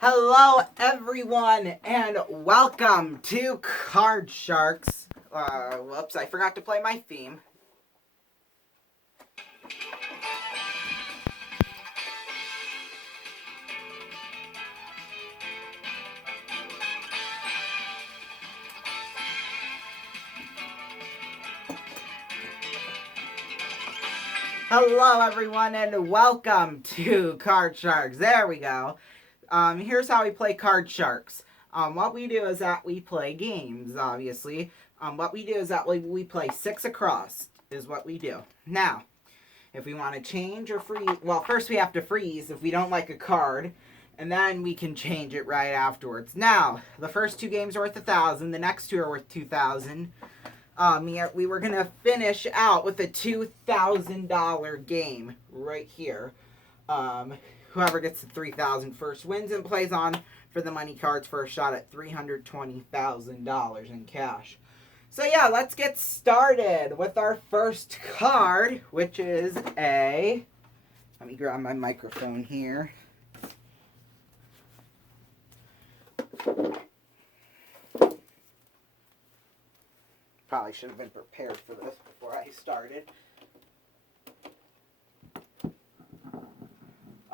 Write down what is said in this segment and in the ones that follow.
Hello everyone and welcome to Card Sharks. Whoops, I forgot to play my theme. Hello everyone and welcome to Card Sharks. There we go. Here's how we play Card Sharks. What we do is that we play games, obviously. What we do is that we play 6 across is what we do. Now, if we want to change or freeze, well, first we have to freeze if we don't like a card, and then we can change it right afterwards. Now, the first 2 games are worth 1,000, the next 2 are worth 2,000. We were going to finish out with a $2,000 game right here. Whoever gets the 3,000 first wins and plays on for the money cards for a shot at $320,000 in cash. So yeah, let's get started with our first card, which is let me grab my microphone here. Probably should have been prepared for this before I started.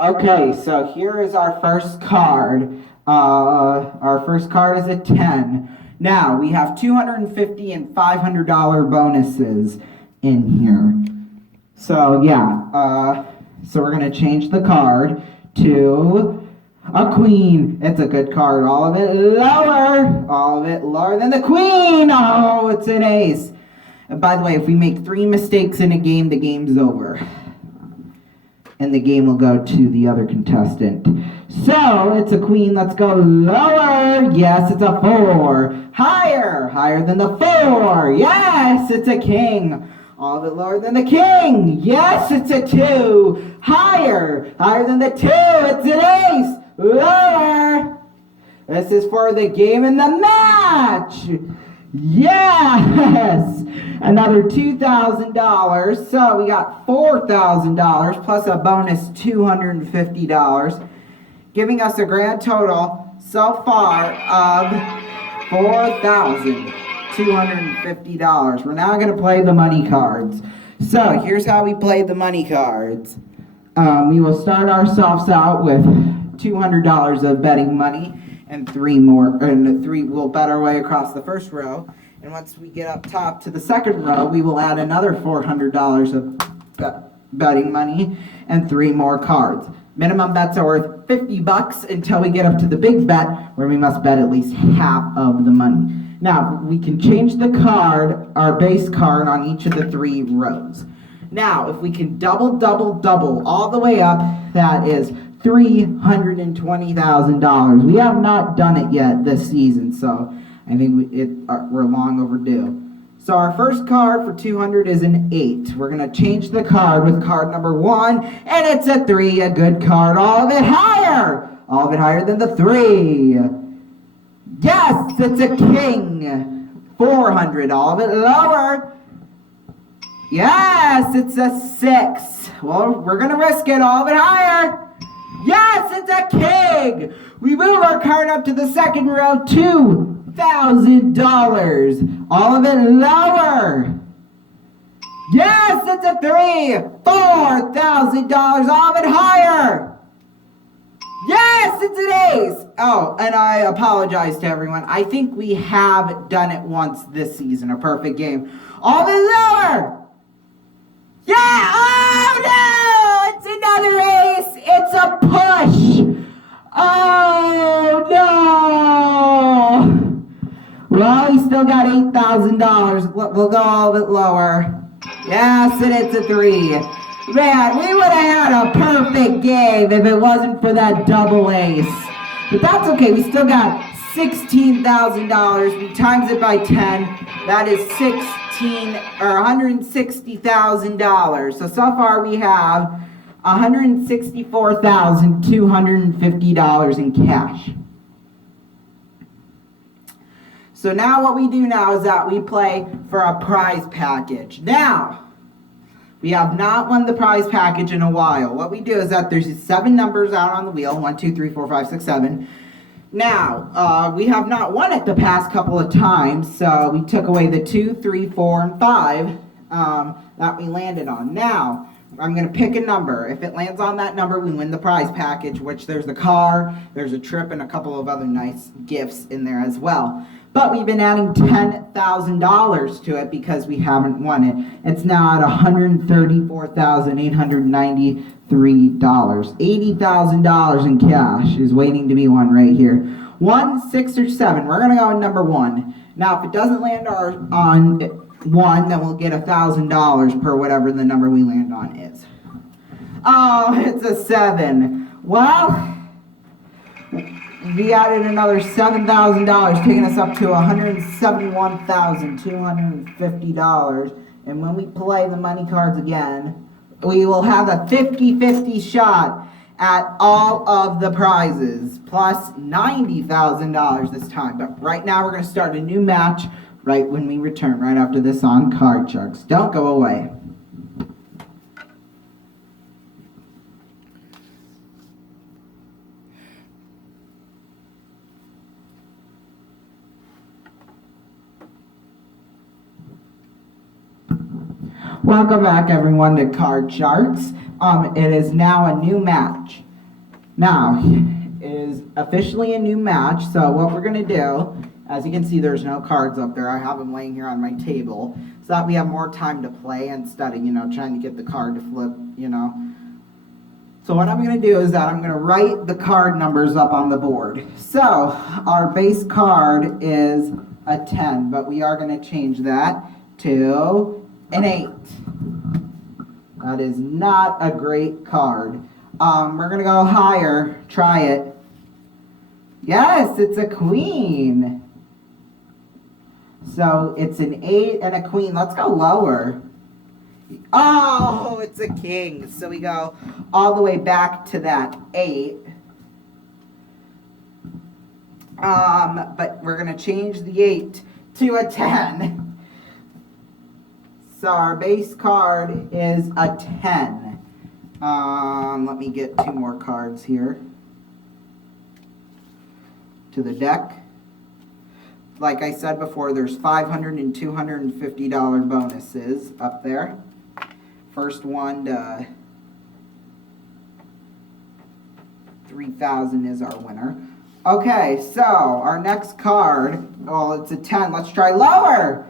Okay, so here is our first card. Our first card is a 10. Now, we have $250 and $500 bonuses in here. So, yeah. So we're going to change the card to a queen. It's a good card. All of it lower. All of it lower than the queen. Oh, it's an ace. And by the way, if we make 3 mistakes in a game, the game's over. And the game will go to the other contestant. So, it's a queen. Let's go lower. Yes, it's a 4. Higher. Higher than the 4. Yes, it's a king. All of it lower than the king. Yes, it's a 2. Higher. Higher than the 2. It's an ace. Lower. This is for the game and the match. Yes! Another $2,000. So we got $4,000 plus a bonus $250, giving us a grand total so far of $4,250. We're now going to play the money cards. So here's how we play the money cards. We will start ourselves out with $200 of betting money. And 3 we'll bet our way across the first row. And once we get up top to the second row, we will add another $400 of betting money and 3 more cards. Minimum bets are worth $50 until we get up to the big bet, where we must bet at least half of the money. Now, we can change the card, our base card, on each of the 3 rows. Now, if we can double all the way up, that is $320,000. We have not done it yet this season, so I think we're long overdue. So our first card for 200 is an 8. We're going to change the card with card number 1, and it's a 3, a good card. All of it higher! All of it higher than the 3. Yes, it's a king. 400, all of it lower. Yes, it's a 6. Well, we're going to risk it. All of it higher. Yes, it's a king! We move our card up to the second row, $2,000. All of it lower. Yes, it's a 3! $4,000. All of it higher. Yes, it's an ace! Oh, and I apologize to everyone. I think we have done it once this season, a perfect game. All of it lower. Yeah! Oh, no! It's another ace! It's a push! Oh, no! Well, we still got $8,000. We'll go all of it lower. Yes, and it's a 3. Man, we would have had a perfect game if it wasn't for that double ace. But that's okay. We still got $16,000. We times it by 10. That is $160,000. So far we have $164,250 in cash. So now what we do now is that we play for a prize package. Now, We have not won the prize package in a while. What we do is that there's 7 numbers out on the wheel. 1, 2, 3, 4, 5, 6, 7. Now, we have not won it the past couple of times, so we took away the 2, 3, 4, and 5 that we landed on. Now, I'm going to pick a number. If it lands on that number, we win the prize package, which there's the car, there's a trip, and a couple of other nice gifts in there as well. But we've been adding $10,000 to it because we haven't won it. It's now at $134,893. $80,000 in cash is waiting to be won right here. 1, 6, or 7. We're going to go with number 1. Now, if it doesn't land on 1, then we'll get $1,000 per whatever the number we land on is. Oh, it's a 7. Well, we added another $7,000, taking us up to $171,250. And when we play the money cards again, we will have a 50-50 shot at all of the prizes, plus $90,000 this time. But right now we're going to start a new match right when we return, right after this on Card Sharks. Don't go away. Welcome back, everyone, to Card Sharks. It is now a new match. Now, it is officially a new match, so what we're going to do, as you can see, there's no cards up there. I have them laying here on my table so that we have more time to play instead of, trying to get the card to flip, So what I'm going to do is that I'm going to write the card numbers up on the board. So, our base card is a 10, but we are going to change that to an 8. That is not a great card. We're going to go higher. Try it. Yes, it's a queen. So it's an 8 and a queen. Let's go lower. Oh, it's a king. So we go all the way back to that 8. But we're going to change the 8 to a 10. So our base card is a 10. Let me get 2 more cards here to the deck. Like I said before, there's $500 and $250 bonuses up there. First one to 3,000 is our winner. Okay, so our next card, well, it's a 10. Let's try lower.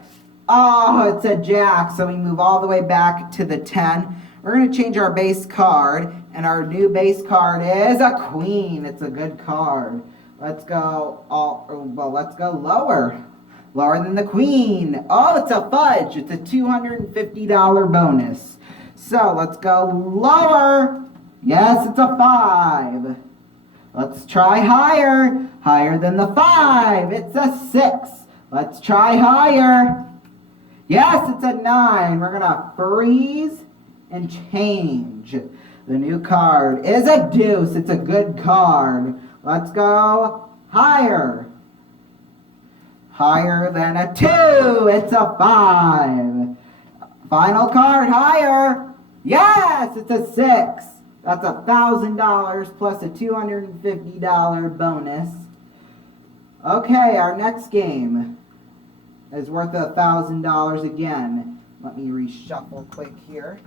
Oh, it's a jack, so we move all the way back to the 10. We're going to change our base card, and our new base card is a queen. It's a good card. Let's go let's go lower. Lower than the queen. Oh, it's a fudge. It's a $250 bonus. So let's go lower. Yes, it's a 5. Let's try higher. Higher than the 5. It's a 6. Let's try higher. Yes, it's a 9. We're going to freeze and change. The new card is a deuce. It's a good card. Let's go higher. Higher than a 2. It's a 5. Final card, higher. Yes, it's a 6. That's $1,000 plus a $250 bonus. Okay, our next game is worth $1,000 again. Let me reshuffle quick here.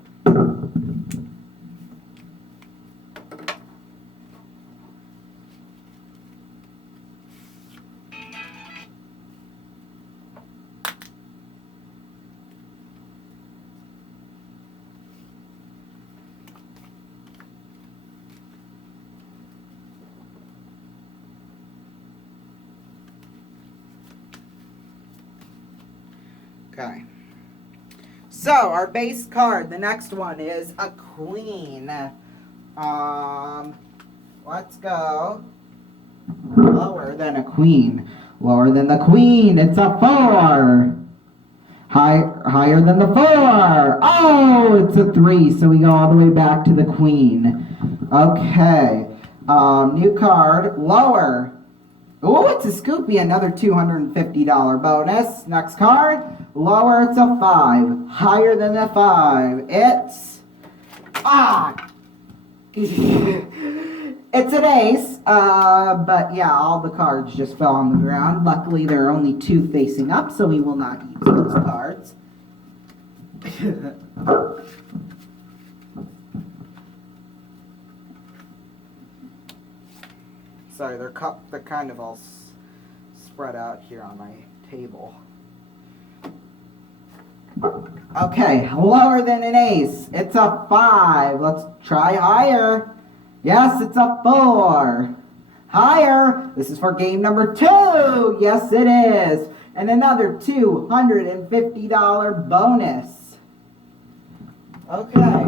Okay. So, our base card, the next one is a queen. Let's go lower than a queen. Lower than the queen, it's a 4. Higher than the 4. Oh, it's a 3, so we go all the way back to the queen. Okay. New card, lower. Oh, it's a Scoopy, another $250 bonus. Next card, lower, it's a 5. Higher than the 5, it's... It's an ace, but yeah, all the cards just fell on the ground. Luckily, there are only 2 facing up, so we will not use those cards. Sorry, they're kind of all spread out here on my table. Okay, lower than an ace. It's a 5. Let's try higher. Yes, it's a 4. Higher. This is for game number 2. Yes, it is. And another $250 bonus. Okay.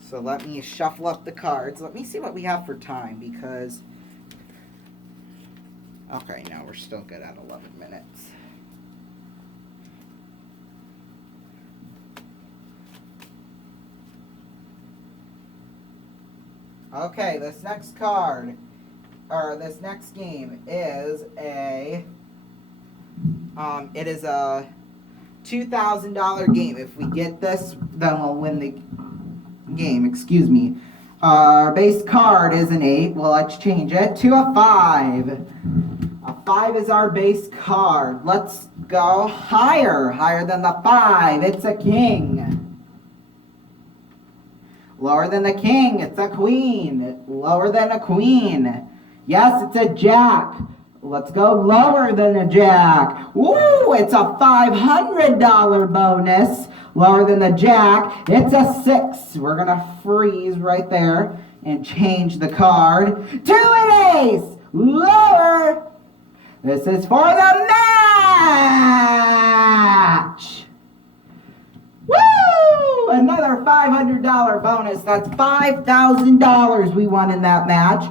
So let me shuffle up the cards. Let me see what we have for time because... Okay, no, we're still good at 11 minutes. Okay, this next card, or this next game is a... it is a $2,000 game. If we get this, then we'll win the game, excuse me. Our base card is an 8. Well, let's change it to a 5. A 5 is our base card. Let's go higher. Higher than the 5. It's a king. Lower than the king. It's a queen. Lower than a queen. Yes, it's a jack. Let's go lower than a jack. Woo! It's a $500 bonus. Lower than the jack, it's a 6. We're going to freeze right there and change the card to an ace. Lower. This is for the match. Woo! Another $500 bonus. That's $5,000 we won in that match,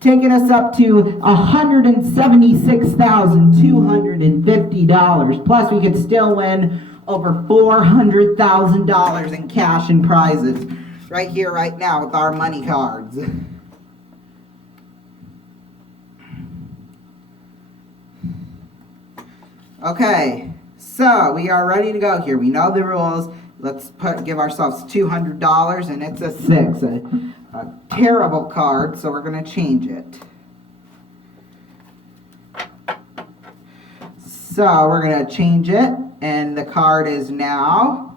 taking us up to $176,250. Plus, we could still win over $400,000 in cash and prizes right here, right now with our money cards. Okay, so we are ready to go here. We know the rules. Let's give ourselves $200, and it's a 6. A terrible card, so we're going to change it. So we're going to change it, and the card is now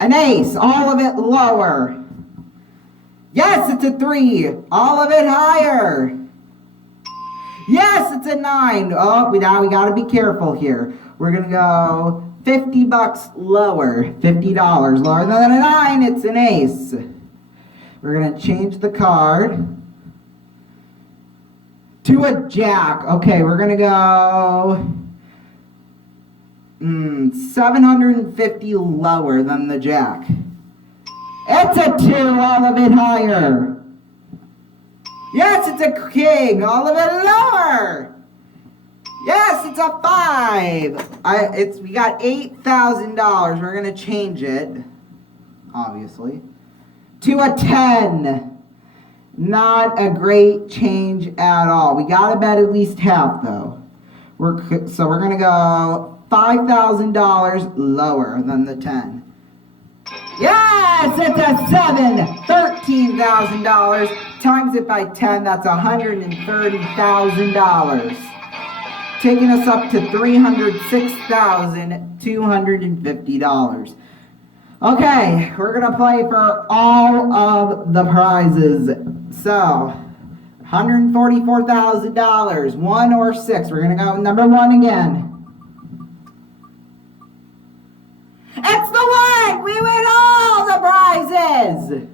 an ace. All of it lower. Yes, it's a 3. All of it higher. Yes, it's a 9. Oh, now we got to be careful here. We're going to go $50 lower. $50 lower than a 9. It's an ace. We're going to change the card to a jack. Okay, we're going to go 750 lower than the jack. It's a 2, all of it higher. Yes, it's a king, all of it lower. Yes, it's a 5. We got $8,000. We're going to change it, obviously, to a 10. Not a great change at all. We got to bet at least half, though. So we're going to go $5,000 lower than the 10. Yes, it's a 7. $13,000. Times it by 10, that's $130,000. Taking us up to $306,250. Okay, we're going to play for all of the prizes. So, $144,000, 1 or 6. We're going to go with number 1 again. It's the 1! We win all the prizes!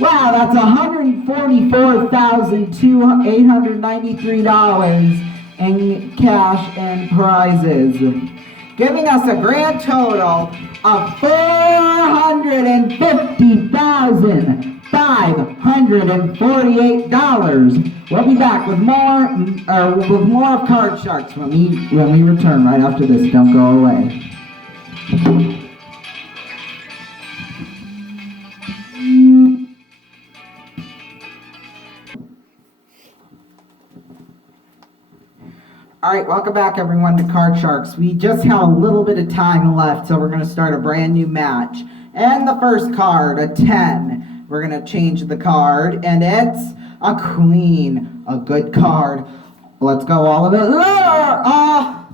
Wow, that's $144,893 in cash and prizes, giving us a grand total of $450,548. We'll be back with more of Card Sharks when we return right after this. Don't go away. All right, welcome back everyone to Card Sharks. We just have a little bit of time left, so we're going to start a brand new match. And the first card, a 10. We're going to change the card, and it's a queen, a good card. Let's go all of it. Lower!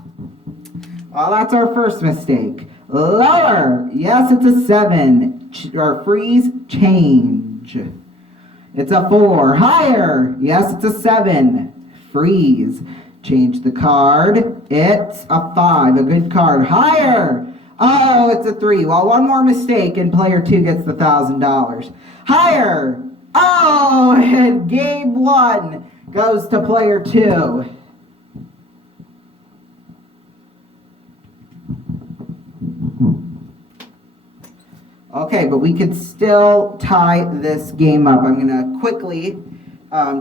Well, that's our first mistake. Lower! Yes, it's a 7. Or freeze, change. It's a 4. Higher! Yes, it's a 7. Freeze. Change the card. It's a 5. A good card. Higher! Oh, it's a 3. Well, one more mistake and player 2 gets the $1,000. Higher! Oh, and game 1 goes to player 2. Okay, but we could still tie this game up. I'm going to quickly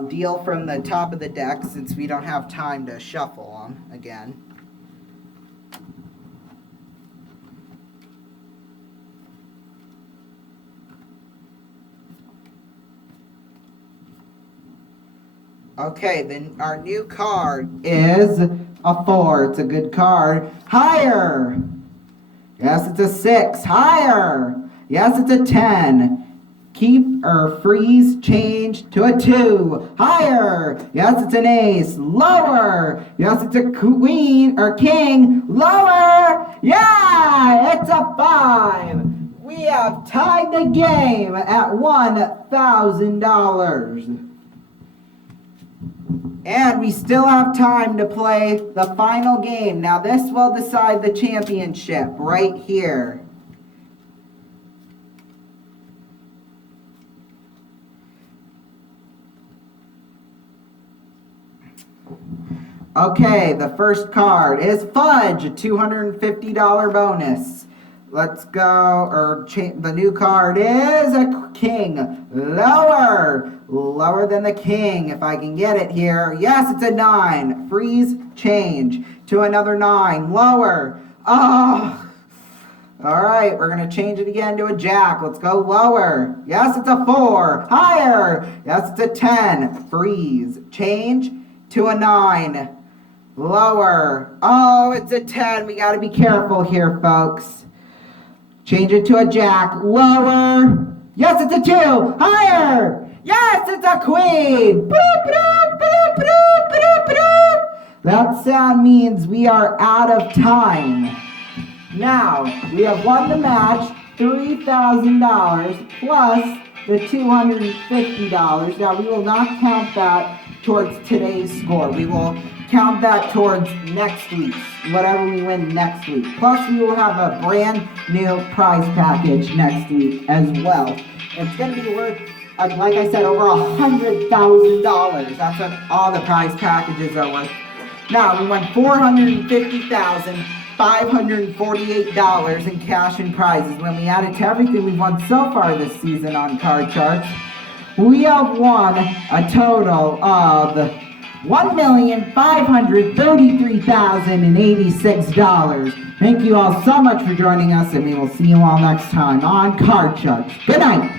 deal from the top of the deck since we don't have time to shuffle them again. Okay, then our new card is a 4. It's a good card. Higher! Yes, it's a 6. Higher! Yes, it's a 10. Keep or freeze, change to a 2. Higher! Yes, it's an ace. Lower! Yes, it's a queen or king. Lower! Yeah! It's a 5. We have tied the game at $1,000. And we still have time to play the final game. Now this will decide the championship right here. Okay, the first card is Fudge, a $250 bonus. Let's go, the new card is a king. Lower than the king, if I can get it here. Yes, it's a 9. Freeze, change to another 9. Lower. Oh. All right, we're going to change it again to a jack. Let's go lower. Yes, it's a 4. Higher. Yes, it's a 10. Freeze, change to a 9. Lower. Oh, it's a 10. We got to be careful here, folks. Change it to a jack. Lower. Yes, it's a 2. Higher. Yes, it's a queen. Boop, boop, boop, boop, boop, boop. That sound means we are out of time. Now, we have won the match, $3,000 plus the $250. Now, we will not count that towards today's score. We will count that towards next week's, whatever we win next week. Plus, we will have a brand new prize package next week as well. It's going to be worth, like I said, over $100,000. That's what all the prize packages are worth. Now, we won $450,548 in cash and prizes. When we add it to everything we've won so far this season on Card Sharks, we have won a total of $1,533,086. Thank you all so much for joining us, and we will see you all next time on Card Sharks. Good night.